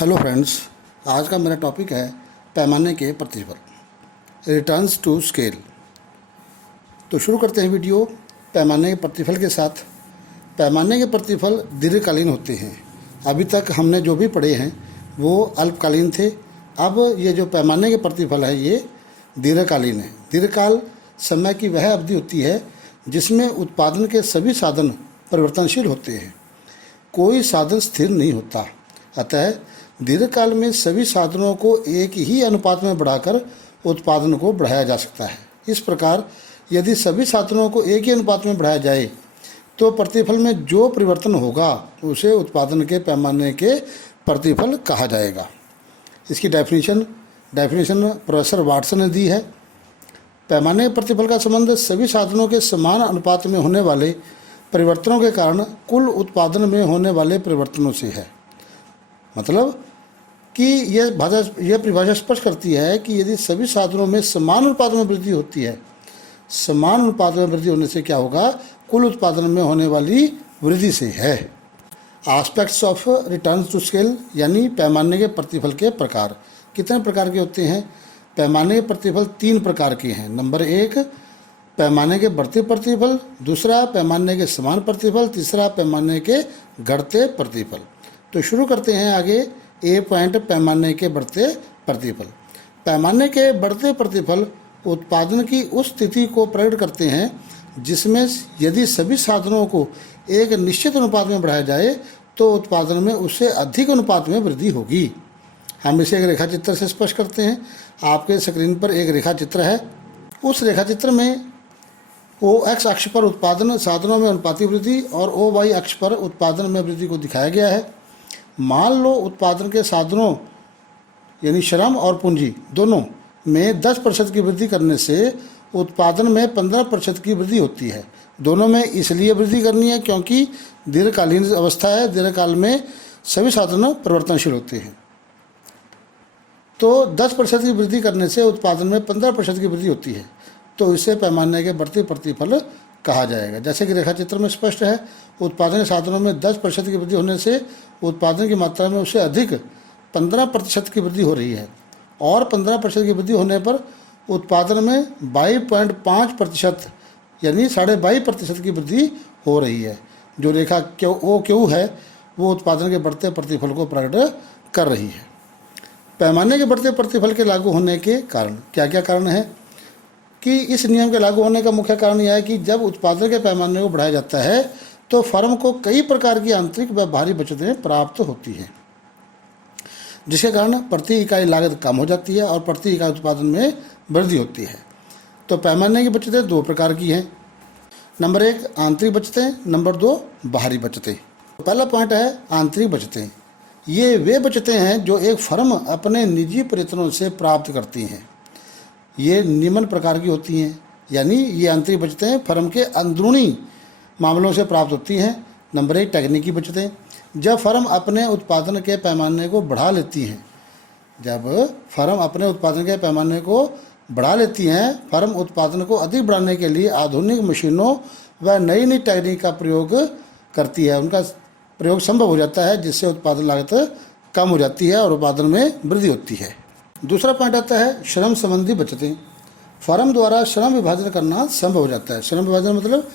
Hello friends, आज का मेरा टॉपिक है पैमाने के प्रतिफल, रिटर्न्स टू स्केल। तो शुरू करते हैं वीडियो पैमाने के प्रतिफल के साथ। पैमाने के प्रतिफल दीर्घकालीन होते हैं। अभी तक हमने जो भी पढ़े हैं वो अल्पकालीन थे। अब ये जो पैमाने के प्रतिफल है ये दीर्घकालीन है। दीर्घकाल समय की वह अवधि होती है जिसमें उत्पादन के सभी साधन परिवर्तनशील होते हैं। कोई साधन स्थिर नहीं होता। अतः दीर्घकाल में सभी साधनों को एक ही अनुपात में बढ़ाकर उत्पादन को बढ़ाया जा सकता है। इस प्रकार यदि सभी साधनों को एक ही अनुपात में बढ़ाया जाए तो प्रतिफल में जो परिवर्तन होगा उसे उत्पादन के पैमाने के प्रतिफल कहा जाएगा। इसकी डेफिनेशन प्रोफेसर वाटसन ने दी है। पैमाने के प्रतिफल का संबंध सभी साधनों के समान अनुपात में होने वाले परिवर्तनों के कारण कुल उत्पादन में होने वाले परिवर्तनों से है। मतलब कि यह परिभाषा स्पष्ट करती है कि यदि सभी साधनों में समान अनुपात में वृद्धि होती है, समान अनुपात में वृद्धि होने से क्या होगा, कुल उत्पादन में होने वाली वृद्धि से है। Aspects of return to scale यानी पैमाने के प्रतिफल के प्रकार। कितने प्रकार के होते हैं? पैमाने के प्रतिफल 3 प्रकार के हैं। नंबर 1 पैमाने के बढ़ते प्रतिफल, दूसरा पैमाने के समान प्रतिफल, तीसरा पैमाने के घटते प्रतिफल। तो शुरू करते हैं आगे ए पॉइंट पैमाने के बढ़ते प्रतिफल। पैमाने के बढ़ते प्रतिफल उत्पादन की उस स्थिति को प्रकट करते हैं जिसमें यदि सभी साधनों को एक निश्चित अनुपात में बढ़ाया जाए तो उत्पादन में उससे अधिक अनुपात में वृद्धि होगी। हम इसे एक रेखाचित्र से स्पष्ट करते हैं। आपके स्क्रीन पर एक रेखाचित्र है। उस रेखाचित्र में ओ एक्स अक्ष पर उत्पादन साधनों में अनुपातिक वृद्धि और ओ वाई अक्ष पर उत्पादन में वृद्धि को दिखाया गया है। मान लो उत्पादन के साधनों यानी श्रम और पूंजी दोनों में 10% की वृद्धि करने से उत्पादन में 15% की वृद्धि होती है। दोनों में इसलिए वृद्धि करनी है क्योंकि दीर्घकालीन अवस्था है। दीर्घकाल में सभी साधन परिवर्तनशील होते हैं। तो 10% की वृद्धि करने से उत्पादन में 15% की वृद्धि होती है। तो इसे पैमाने के बढ़ते प्रतिफल कहा जाएगा। जैसे कि रेखाचित्र में स्पष्ट है, उत्पादन के साधनों में 10% की वृद्धि होने से उत्पादन की मात्रा में उससे अधिक 15% की वृद्धि हो रही है और 15% की वृद्धि होने पर उत्पादन में 22.5% यानी 22.5% की वृद्धि हो रही है। जो रेखा क्यू है वो उत्पादन के बढ़ते प्रतिफल को प्रकट कर रही है। पैमाने के बढ़ते प्रतिफल के लागू होने के कारण क्या क्या कारण है कि इस नियम के लागू होने का मुख्य कारण यह है कि जब उत्पादन के पैमाने को बढ़ाया जाता है तो फर्म को कई प्रकार की आंतरिक व बाहरी बचतें प्राप्त होती हैं, जिसके कारण प्रति इकाई लागत कम हो जाती है और प्रति इकाई उत्पादन में वृद्धि होती है। तो पैमाने की बचतें 2 प्रकार की हैं। नंबर 1 आंतरिक बचतें, नंबर 2 बाहरी बचतें। तो पहला पॉइंट है आंतरिक बचतें। ये वे बचतें हैं जो एक फर्म अपने निजी प्रयत्नों से प्राप्त करती हैं। ये निम्न प्रकार की होती हैं, यानी ये आंतरिक बचतें फर्म के अंदरूनी मामलों से प्राप्त होती हैं। नंबर 1 तकनीकी बचतें। जब फर्म अपने उत्पादन के पैमाने को बढ़ा लेती हैं, फर्म उत्पादन को अधिक बढ़ाने के लिए आधुनिक मशीनों व नई नई तकनीक का प्रयोग करती है। उनका प्रयोग संभव हो जाता है जिससे उत्पादन लागत कम हो जाती है और उत्पादन में वृद्धि होती है। दूसरा पॉइंट आता है श्रम संबंधी बचतें। फर्म द्वारा श्रम विभाजन करना संभव हो जाता है। श्रम विभाजन मतलब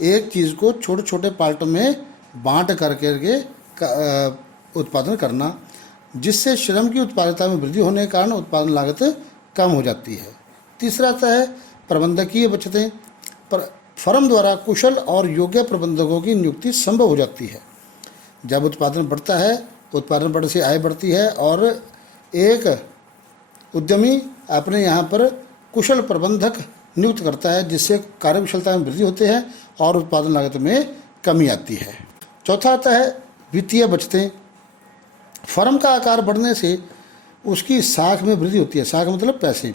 एक चीज़ को छोटे छोटे पार्ट में बांट करके उत्पादन करना, जिससे श्रम की उत्पादकता में वृद्धि होने के कारण उत्पादन लागत कम हो जाती है। तीसरा आता है प्रबंधकीय बचतें। फर्म द्वारा कुशल और योग्य प्रबंधकों की नियुक्ति संभव हो जाती है। जब उत्पादन बढ़ता है, उत्पादन बढ़ने से आय बढ़ती है और एक उद्यमी अपने यहाँ पर कुशल प्रबंधक नियुक्त करता है, जिससे कार्यकुशलता में वृद्धि होती है और उत्पादन लागत में कमी आती है। चौथा आता है वित्तीय बचतें। फर्म का आकार बढ़ने से उसकी साख में वृद्धि होती है। साख मतलब पैसे,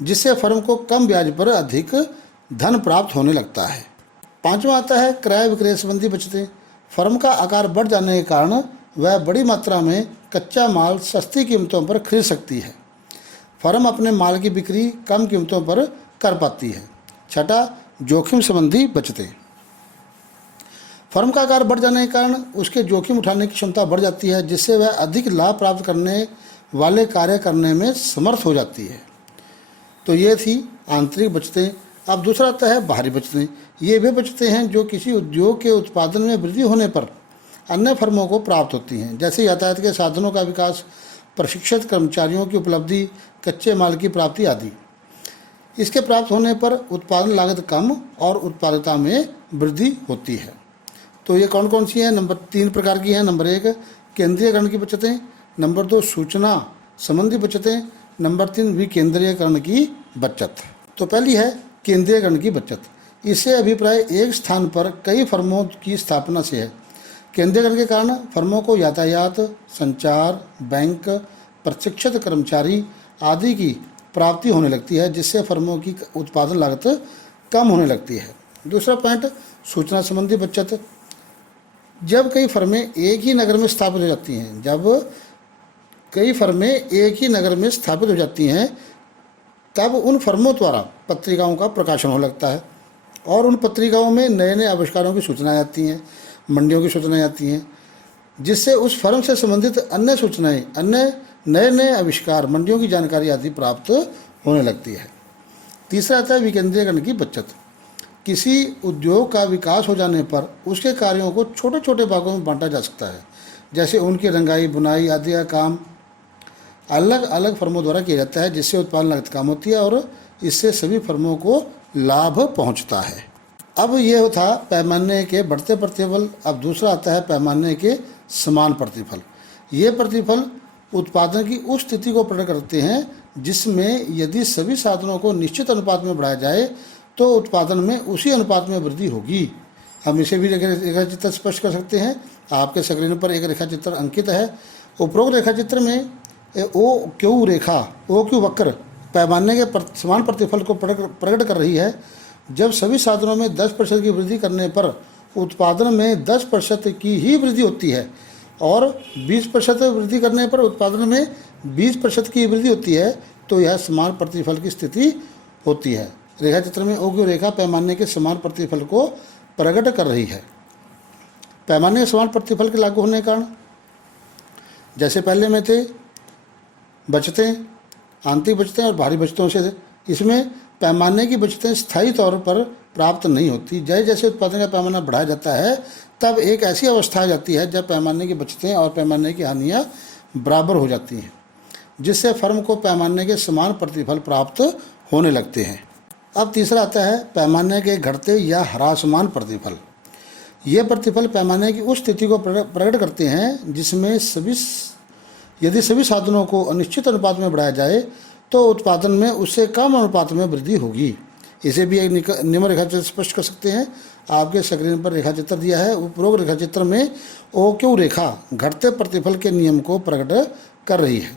जिससे फर्म को कम ब्याज पर अधिक धन प्राप्त होने लगता है। पांचवा आता है क्रय विक्रय संबंधी बचतें। फर्म का आकार बढ़ जाने के कारण वह बड़ी मात्रा में कच्चा माल सस्ती कीमतों पर खरीद सकती है। फर्म अपने माल की बिक्री कम कीमतों पर कर पाती है। छठा जोखिम संबंधी बचतें। फर्म का आकार बढ़ जाने के कारण उसके जोखिम उठाने की क्षमता बढ़ जाती है, जिससे वह अधिक लाभ प्राप्त करने वाले कार्य करने में समर्थ हो जाती है। तो ये थी आंतरिक बचतें। अब दूसरा आता है बाहरी बचतें। ये वे बचतें हैं जो किसी उद्योग के उत्पादन में वृद्धि होने पर अन्य फर्मों को प्राप्त होती हैं, जैसे यातायात के साधनों का विकास, प्रशिक्षित कर्मचारियों की उपलब्धि, कच्चे माल की प्राप्ति आदि। इसके प्राप्त होने पर उत्पादन लागत कम और उत्पादकता में वृद्धि होती है। तो ये कौन कौन सी हैं? नंबर 3 प्रकार की हैं। नंबर 1 केंद्रीयकरण की बचतें, नंबर 2 सूचना संबंधी बचतें, नंबर 3 विकेंद्रीयकरण की बचत। तो पहली है केंद्रीयकरण की बचत। इससे अभिप्राय एक स्थान पर कई फर्मों की स्थापना से है। केंद्रीयकरण के कारण फर्मों को यातायात, संचार, बैंक, प्रशिक्षित कर्मचारी आदि की प्राप्ति होने लगती है, जिससे फर्मों की उत्पादन लागत कम होने लगती है। दूसरा पॉइंट सूचना संबंधी बचत। जब कई फर्में एक ही नगर में स्थापित हो जाती हैं, तब उन फर्मों द्वारा पत्रिकाओं का प्रकाशन होने लगता है और उन पत्रिकाओं में नए नए आविष्कारों की सूचनाएं आती हैं, मंडियों की सूचनाएं आती हैं, जिससे उस फर्म से संबंधित अन्य सूचनाएं, अन्य नए नए आविष्कार, मंडियों की जानकारी आदि प्राप्त होने लगती है। तीसरा आता है विकेंद्रीकरण की बचत। किसी उद्योग का विकास हो जाने पर उसके कार्यों को छोटे छोटे भागों में बांटा जा सकता है, जैसे उनकी रंगाई, बुनाई आदि का काम अलग अलग फर्मों द्वारा किया जाता है, जिससे उत्पादन लागत कम होती है और इससे सभी फर्मों को लाभ पहुंचता है। अब ये था पैमाने के बढ़ते प्रतिफल। अब दूसरा आता है पैमाने के समान प्रतिफल। ये प्रतिफल उत्पादन की उस स्थिति को प्रकट करते हैं जिसमें यदि सभी साधनों को निश्चित अनुपात में बढ़ाया जाए तो उत्पादन में उसी अनुपात में वृद्धि होगी। हम इसे भी रेखाचित्र स्पष्ट कर सकते हैं। आपके स्क्रीन पर एक रेखाचित्र अंकित है। उपरोक्त रेखाचित्र में ओ क्यू रेखा, ओ क्यू वक्र पैमाने के समान प्रतिफल को प्रकट कर रही है। जब सभी साधनों में 10% की वृद्धि करने पर उत्पादन में 10% की ही वृद्धि होती है और 20% वृद्धि करने पर उत्पादन में 20% की वृद्धि होती है, तो यह समान प्रतिफल की स्थिति होती है। रेखाचित्र में ओ क्यू रेखा पैमाने के समान प्रतिफल को प्रकट कर रही है। पैमाने के समान प्रतिफल के लागू होने के कारण जैसे पहले में थे बचतें, आंतरिक बचतें और बाहरी बचतों से, इसमें पैमाने की बचतें स्थायी तौर पर प्राप्त नहीं होती। जैसे जैसे उत्पादन का पैमाना बढ़ाया जाता है तब एक ऐसी अवस्था आ जाती है जब पैमाने की बचतें और पैमाने की हानियाँ बराबर हो जाती हैं, जिससे फर्म को पैमाने के समान प्रतिफल प्राप्त होने लगते हैं। अब तीसरा आता है पैमाने के घटते या ह्रासमान प्रतिफल। ये प्रतिफल पैमाने की उस स्थिति को प्रकट करते हैं जिसमें यदि सभी साधनों को अनिश्चित अनुपात में बढ़ाया जाए तो उत्पादन में उससे कम अनुपात में वृद्धि होगी। इसे भी एक निम्न रेखाचित्र स्पष्ट कर सकते हैं। आपके स्क्रीन पर रेखाचित्र दिया है। उपरोक्त रेखाचित्र में ओ क्यू रेखा घटते प्रतिफल के नियम को प्रकट कर रही है।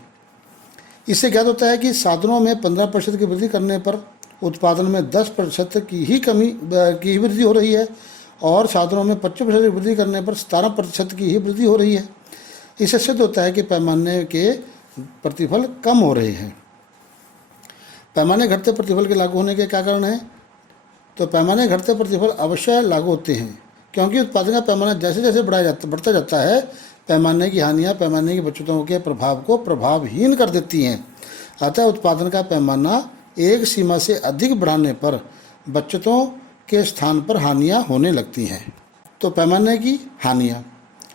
इससे ज्ञात होता है कि साधनों में 15% की वृद्धि करने पर उत्पादन में 10% की ही वृद्धि हो रही है और साधनों में 25% की वृद्धि करने पर 17% की ही वृद्धि हो रही है। इससे सिद्ध होता है कि पैमाने के प्रतिफल कम हो रहे हैं। पैमाने घटते प्रतिफल के लागू होने के क्या कारण हैं? तो पैमाने घटते प्रतिफल अवश्य लागू होते हैं क्योंकि उत्पादन का पैमाना जैसे जैसे बढ़ता जाता है, पैमाने की हानियाँ पैमाने की बचतों के प्रभाव को प्रभावहीन कर देती हैं। अतः उत्पादन का पैमाना एक सीमा से अधिक बढ़ाने पर बचतों के स्थान पर हानियाँ होने लगती हैं। तो पैमाने की हानियाँ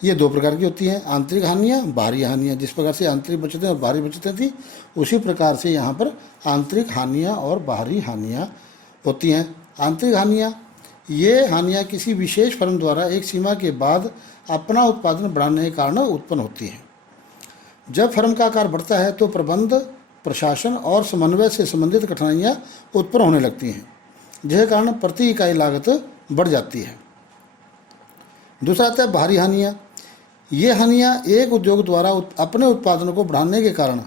ये 2 प्रकार की होती हैं, आंतरिक हानियाँ, बाहरी हानियाँ। जिस प्रकार से आंतरिक बचतें और बाहरी बचतें थी, उसी प्रकार से यहाँ पर आंतरिक हानियाँ और बाहरी हानियाँ होती हैं। आंतरिक हानियाँ, ये हानियाँ किसी विशेष फर्म द्वारा एक सीमा के बाद अपना उत्पादन बढ़ाने के कारण उत्पन्न होती हैं। जब फर्म का आकार बढ़ता है तो प्रबंध, प्रशासन और समन्वय से संबंधित कठिनाइयाँ उत्पन्न होने लगती हैं, जिसके कारण प्रति इकाई लागत बढ़ जाती है। दूसरा आता है बाहरी हानियाँ। ये हानियाँ एक उद्योग द्वारा अपने उत्पादन को बढ़ाने के कारण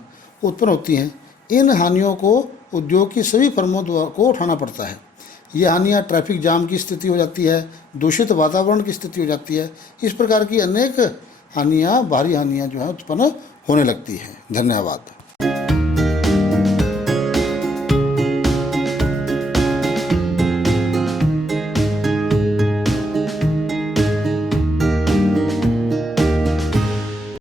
उत्पन्न होती हैं। इन हानियों को उद्योग की सभी फर्मों को उठाना पड़ता है। ये हानियाँ ट्रैफिक जाम की स्थिति हो जाती है, दूषित वातावरण की स्थिति हो जाती है। इस प्रकार की अनेक हानियाँ, बाहरी हानियाँ जो है उत्पन्न होने लगती हैं। धन्यवाद।